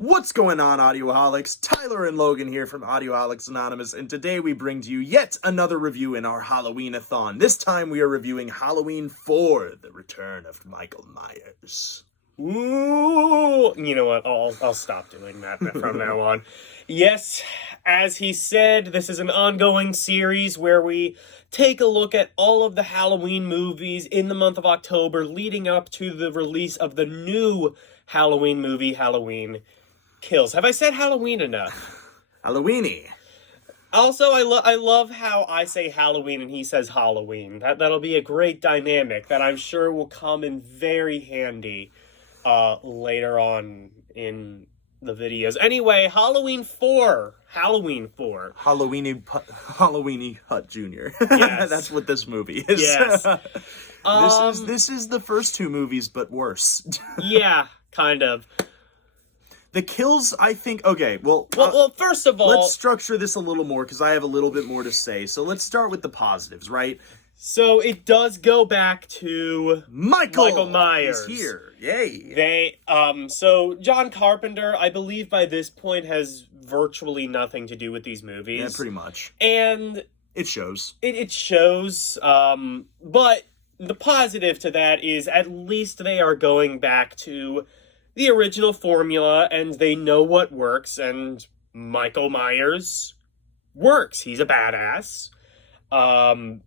What's going on, Audioholics? Tyler and Logan here from Audioholics Anonymous, and today we bring to you yet another review in our Halloween-O-Thon. This time we are reviewing Halloween-4, The Return of Michael Myers. Ooh, you know what? I'll stop doing that from now on. Yes, as he said, this is an ongoing series where we take a look at all of the Halloween movies in the month of October leading up to the release of the new Halloween movie, Halloween Kills. Have I said Halloween enough? Halloweeny. Also, I love how I say Halloween and he says Halloween. That'll be a great dynamic that I'm sure will come in very handy later on in the videos. Anyway, Halloween-4. Halloweeny Hut Jr. Yes. That's what this movie is. Yes. This is the first two movies, but worse. Yeah, kind of. The kills, I think... Okay, well, first of all... let's structure this a little more, because I have a little bit more to say. So let's start with the positives, right? So it does go back to... Michael Myers. He's here. Yay. So John Carpenter, I believe by this point, has virtually nothing to do with these movies. Yeah, pretty much. And... it shows. It shows, but the positive to that is at least they are going back to the original formula, and they know what works, and Michael Myers works. He's a badass.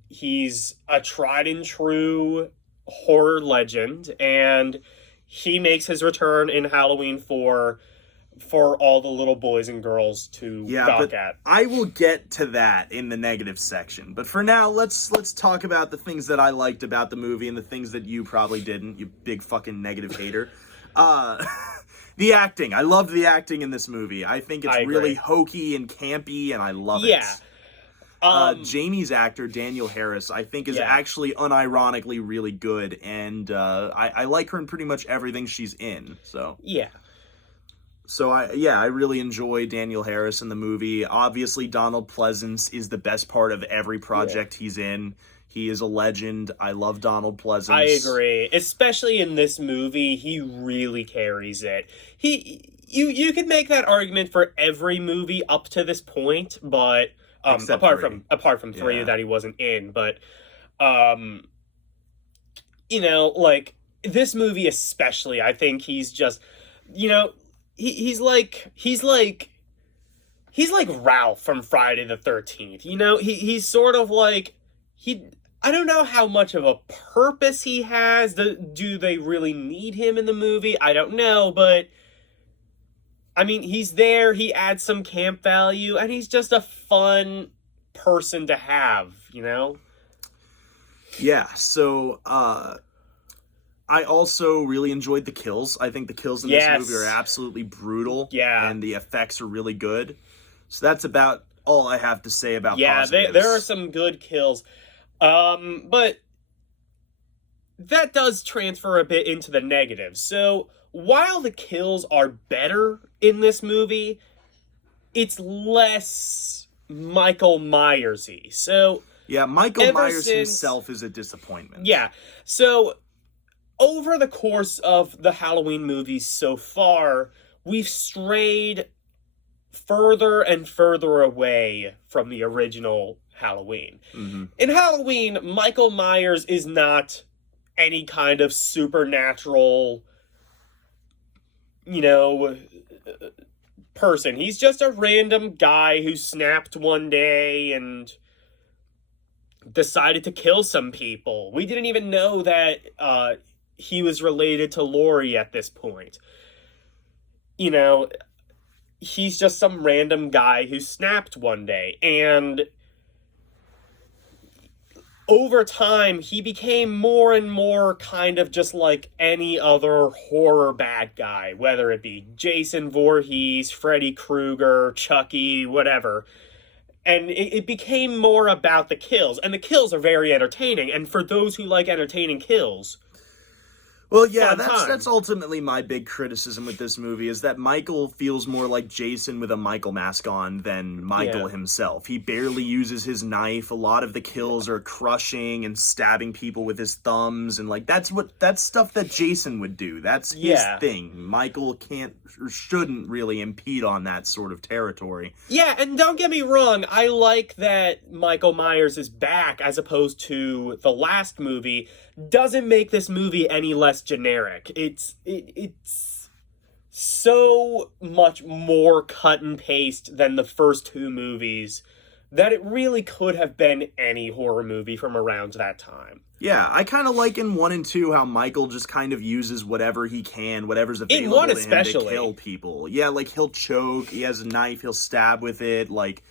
He's a tried and true horror legend, and he makes his return in Halloween for all the little boys and girls to gawk at. I will get to that in the negative section. But for now, let's talk about the things that I liked about the movie and the things that you probably didn't, you big fucking negative hater. The acting. I loved the acting in this movie. I think it's really hokey and campy, and I love it. Jamie's actor, Danielle Harris, I think is actually unironically really good, and I like her in pretty much everything she's in. So I really enjoy Danielle Harris in the movie. Obviously, Donald Pleasence is the best part of every project he's in. He is a legend. I love Donald Pleasence. I agree. Especially in this movie, he really carries it. You could make that argument for every movie up to this point, but apart from three that he wasn't in, but you know, like this movie especially, I think he's just, you know, he's like Ralph from Friday the 13th. You know, he's sort of like I don't know how much of a purpose he has. Do they really need him in the movie? I don't know, but I mean, he's there, he adds some camp value, and he's just a fun person to have, you know? Yeah, so, I also really enjoyed the kills. I think the kills in this movie are absolutely brutal. Yeah. And the effects are really good. So that's about all I have to say about positives. There are some good kills. But that does transfer a bit into the negatives. So while the kills are better in this movie, it's less Michael Myers-y. So yeah, Michael Myers himself is a disappointment. Yeah. So over the course of the Halloween movies so far, we've strayed further and further away from the original Halloween. Mm-hmm. In Halloween, Michael Myers is not any kind of supernatural, you know, person. He's just a random guy who snapped one day and decided to kill some people. We didn't even know that he was related to Laurie at this point. You know, he's just some random guy who snapped one day, and over time, he became more and more kind of just like any other horror bad guy, whether it be Jason Voorhees, Freddy Krueger, Chucky, whatever. And it became more about the kills, and the kills are very entertaining, and for those who like entertaining kills... Well, yeah, fun that's time. that's ultimately my big criticism with this movie, is that Michael feels more like Jason with a Michael mask on than Michael himself. He barely uses his knife. A lot of the kills are crushing and stabbing people with his thumbs, and like that's stuff that Jason would do. That's his thing. Michael can't or shouldn't really impede on that sort of territory. Yeah, and don't get me wrong, I like that Michael Myers is back as opposed to the last movie. Doesn't make this movie any less generic. It's so much more cut and paste than the first two movies that it really could have been any horror movie from around that time. Yeah, I kind of like in 1 and 2 how Michael just kind of uses whatever he can, whatever's available in 1 to him especially. to kill people. Yeah, like he'll choke, he has a knife, he'll stab with it. Like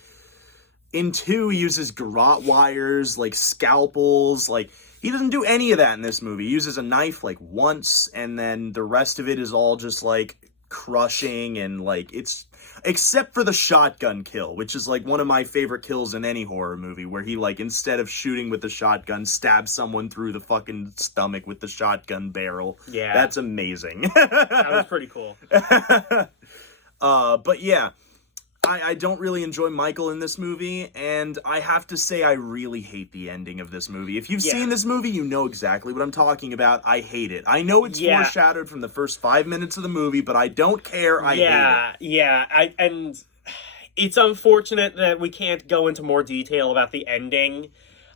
in 2, he uses garrote wires, like scalpels, like he doesn't do any of that in this movie. He uses a knife like once, and then the rest of it is all just like crushing and like it's, except for the shotgun kill, which is like one of my favorite kills in any horror movie, where he like, instead of shooting with the shotgun, stabs someone through the fucking stomach with the shotgun barrel. Yeah. That's amazing. That was pretty cool. But yeah, I don't really enjoy Michael in this movie, and I have to say I really hate the ending of this movie. If you've seen this movie, you know exactly what I'm talking about. I hate it. I know it's foreshadowed from the first 5 minutes of the movie, but I don't care. I hate it. Yeah, and it's unfortunate that we can't go into more detail about the ending.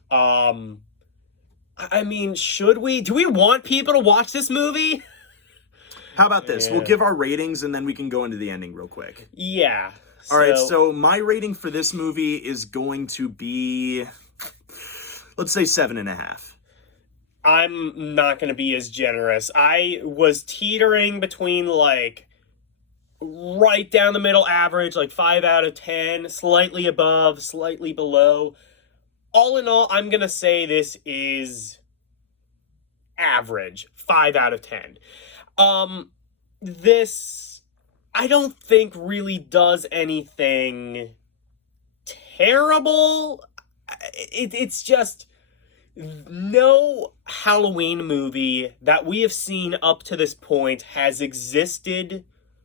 I mean, should we? Do we want people to watch this movie? How about this? We'll give our ratings, and then we can go into the ending real quick. Yeah. All right, so my rating for this movie is going to be, let's say 7.5. I'm not going to be as generous. I was teetering between, like, right down the middle average, like 5 out of 10, slightly above, slightly below. All in all, I'm going to say this is average, 5 out of 10. This, I don't think, really does anything terrible. It's just, no Halloween movie that we have seen up to this point has existed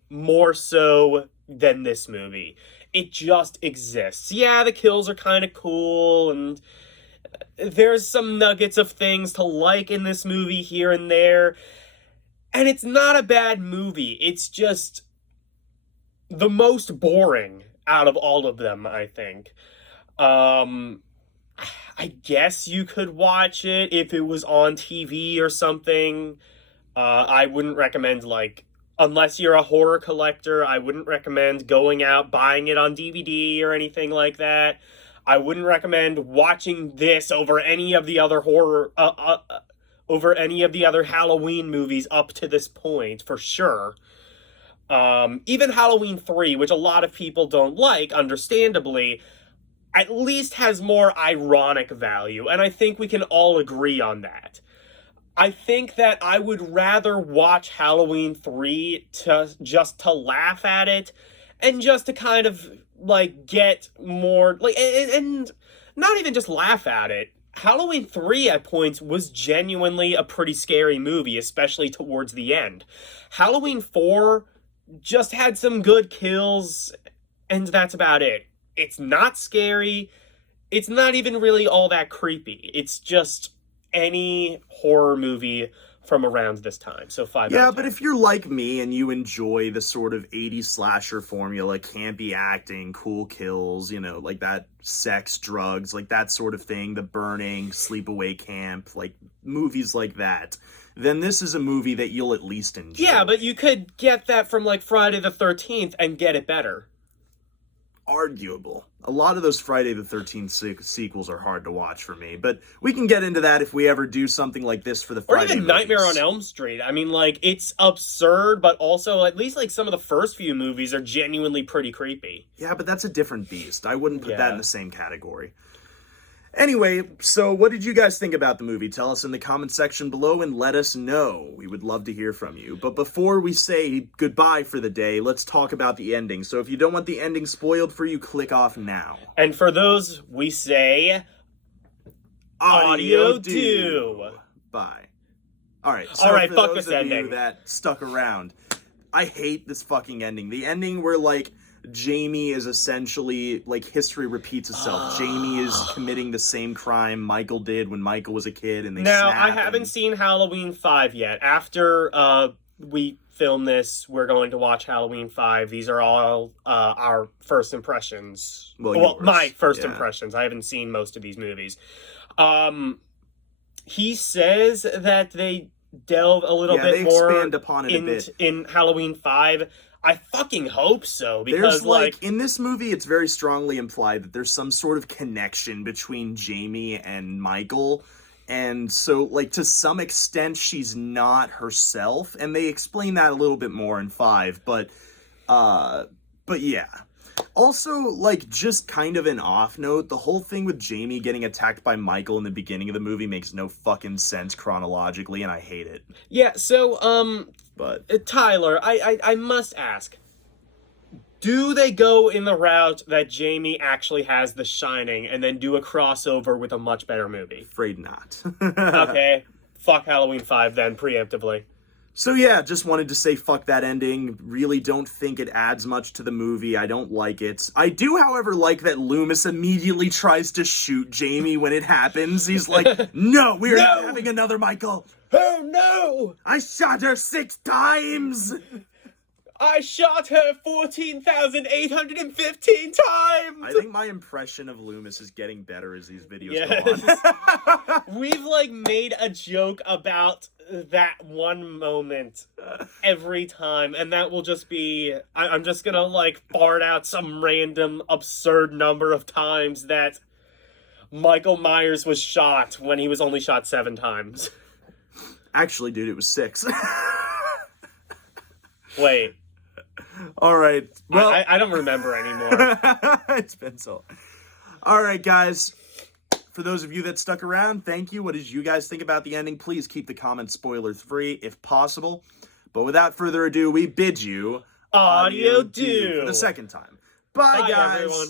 more so than this movie. It just exists. Yeah, the kills are kind of cool, and there's some nuggets of things to like in this movie here and there. And it's not a bad movie. It's just the most boring out of all of them, I think. I guess you could watch it if it was on TV or something. I wouldn't recommend, like, unless you're a horror collector, I wouldn't recommend going out, buying it on DVD or anything like that. I wouldn't recommend watching this over any of the other over any of the other Halloween movies up to this point, for sure. Even Halloween 3, which a lot of people don't like, understandably, at least has more ironic value, and I think we can all agree on that. I think that I would rather watch Halloween 3 just to laugh at it, and just to kind of, like, get more, like, and not even just laugh at it. Halloween 3 at points was genuinely a pretty scary movie, especially towards the end. Halloween 4 just had some good kills, and that's about it. It's not scary. It's not even really all that creepy. It's just any horror movie from around this time. So 5 out of 10. Yeah, but if you're like me and you enjoy the sort of 80s slasher formula, campy acting, cool kills, you know, like that sex, drugs, like that sort of thing, The Burning, Sleepaway Camp, like movies like that, then this is a movie that you'll at least enjoy. Yeah, but you could get that from, like, Friday the 13th and get it better. Arguable. A lot of those Friday the 13th sequels are hard to watch for me, but we can get into that if we ever do something like this for the Friday Or even movies. Nightmare on Elm Street. I mean, like, it's absurd, but also, at least, like, some of the first few movies are genuinely pretty creepy. Yeah, but that's a different beast. I wouldn't put that in the same category. Anyway, so what did you guys think about the movie? Tell us in the comment section below and let us know. We would love to hear from you. But before we say goodbye for the day, let's talk about the ending. So if you don't want the ending spoiled for you, click off now. And for those, we say, audio do. Bye. All right. So All right, for fuck those this of you ending. that stuck around, I hate this fucking ending. The ending where, like, Jamie is essentially, like, history repeats itself. Jamie is committing the same crime Michael did when Michael was a kid, and they Now, snap. I haven't seen Halloween 5 yet. After we film this, we're going to watch Halloween 5. These are all our first impressions. Well, Well, yours. my first Yeah. impressions. I haven't seen most of these movies. He says that they delve a little bit they more expand upon it a bit. in Halloween 5. I fucking hope so, because There's, like, in this movie, it's very strongly implied that there's some sort of connection between Jamie and Michael. And so, like, to some extent, she's not herself. And they explain that a little bit more in 5. But yeah. Also, like, just kind of an off note, the whole thing with Jamie getting attacked by Michael in the beginning of the movie makes no fucking sense chronologically, and I hate it. Yeah, so, But Tyler, I must ask, do they go in the route that Jamie actually has The Shining and then do a crossover with a much better movie? afraid not. Okay, fuck Halloween 5 then, preemptively. So yeah, just wanted to say fuck that ending. Really don't think it adds much to the movie. I don't like it. I do, however, like that Loomis immediately tries to shoot Jamie when it happens. He's like, no, we're not having another Michael. Oh no! I shot her 6 times. I shot her 14,815 times! I think my impression of Loomis is getting better as these videos go on. We've, like, made a joke about that one moment every time, and that will just be... I'm just gonna, like, fart out some random absurd number of times that Michael Myers was shot when he was only shot 7 times. Actually, dude, it was 6. Wait. All right. Well, I don't remember anymore. It's been so. All right, guys. For those of you that stuck around, thank you. What did you guys think about the ending? Please keep the comments spoilers free if possible. But without further ado, we bid you Audio do for the second time. Bye, Bye, guys. everyone.